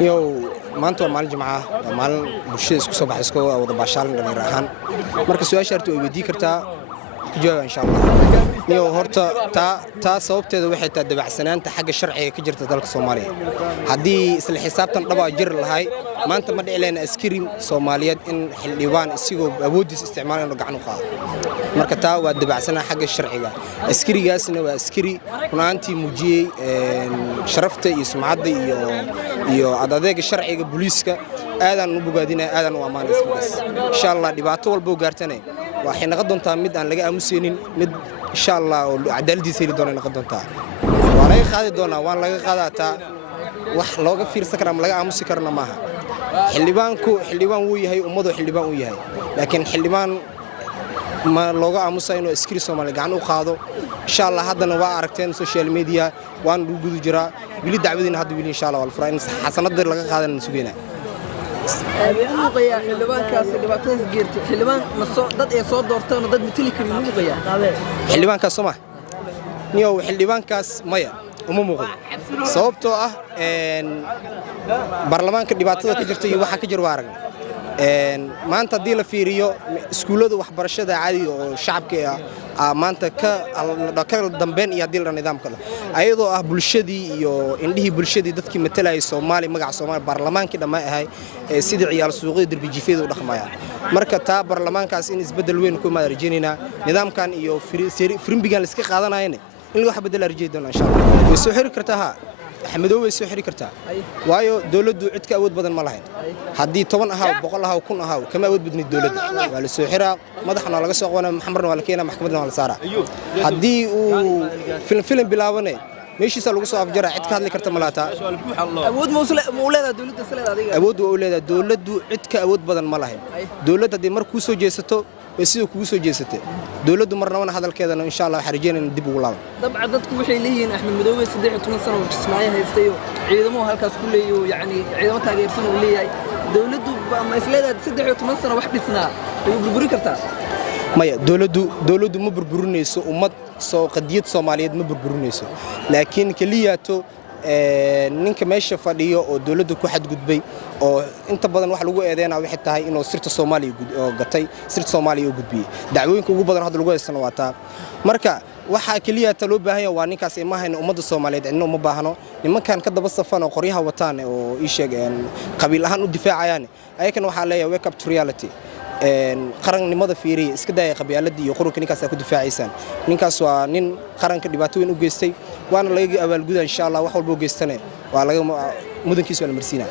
maanta waa maalin Jimcaha waa maalin bulshada isku soo baxayso wada baashaalin dhalinyaro ahaan marka su'aashaartu way weydii kartaa jawaab insha Allah horta taa sababteeda waxay tahay dabacsanaanta xagga sharciga ka jirta dalka Soomaaliya haddii isla xisaabtan dhaba jir lahay maanta ma dhici leena askari Soomaaliyeed in xildhibaan isigoo awoodiis isticmaalayno gacan u qaado marka taa waa dabacsanaa xagga sharciga askarigaasna waa askari runaantii muujiyay sharafta iyo sumcadda iyo adeega sharciga booliiska aadan u bogaadinaa aadan u amaanay ismidaas insha Allah dhibaato walba u gaartanay waxay noqon doontaa mid aan laga aamuseenin mid insha Allah oo cadaaladiisa heli doona noqon doontaa waa laga qaadi doonaa waan laga qaadataa wax looga fiirsan kara ama laga aamusi karna maaha xildhibaan wuu yahay ummadu xildhibaan u yahay laakiin xildhibaan ma looga aamusa inuu askari Soomaali gacan u qaado insha Allah haddana waa aragteen social media waan ugu gudu jiraa wili dacwadiina hadda wili insha Allah wal furaan xasanada laga qaadan sugeena muqaya xildhibaankaas dhibaatadaas geertay xildhibaan dad ay soo doortaan dad mitili kari muqaya xildhibaankaas Soomaa xildhibaankaas maya uma muuqdo sababtoo ah baarlamaanka dhibaatada ka jirta iyo waxa ka jir waarag maanta hadii la fiiriyo iskuulada waxbarashada caadiga oo shacabka maanta ka dambeyn iyo hadii la nidaamka ayadoo ah bulshadii iyo indhihii bulshadii dadkii matalayay Soomaali magaca Soomaali baarlamaankii dhammaan ahay sidii ciyaal suuqyada darbi jifeedu u dhaqmayaan marka taa baarlamaankaas in isbedel weyn ku maarjeynina nidaamkan iyo frimbigan la iska qaadanayna in wax bedel arjeedo doona insha Allah way soo xiri kartaa axmedow way soo xiri kartaa waayo dawladdu cid ka awood badan ma lahayn haddii 10 ahaa 100 ahaa 1000 ahaa kama awood badnid dawladda waa la soo xiraa madaxna laga soo qoona maxamarna waa la keenaa maxkamadna waa la saaraa haddii uu film bilaabanay meeshiisa lagu soo afjaraa cid ka hadli karta malaata awood ma u leedahay dawladda saleed adiga awood u leedahay dawladdu cid ka awood badan ma lahayn dawladda hadii mar ku soo jeesato sidoo kugu soo jeesatay dawladdu marnaba hadalkeedana insha Allah waxa rajeynayna dib ugu laabo dabcan dadku waxay leeyihiin Axmed Madoobe 13 sano oo Kismaayo haystay ciidamo halkaas ku leeyahay yani ciidamo taageersan oo leeyahay dawladdu ma isleedahay 13 sano wax dhisnaa ay burburi kartaa maya dawladdu ma burburinayso ummad soo qadiyad Soomaaliyeed ma burburinayso laakiin kaliyaato ninka meesha fadhiyo oo dawladdu ku xadgudbay oo inta badan wax lagu eedeynaa waxay tahay inuu sirta Soomaaliya gatay sirta Soomaaliya u gudbiyay dacwooyinka ugu badan hadda lagu heysano waa taa marka waxa kaliya loo baahan yahay waa ninkaas ay maahayn ummadda Soomaaliyeed cidna uma baahno nimankan ka daba safan oo qoryaha wataan oo ii sheegeen qabiil ahaan u difaacayaan ayakana waxa leeyahay wake up to reality qarannimada fiiriye iska daayay qabyaaladii iyo qurunka ninkaas ay ku difaacaysan ninkaas waa nin qaranka dhibaato weyn u geystay waana laga abaalgudaa insha Allah wax walba u geystane waa laga mudankiisa wala marsiina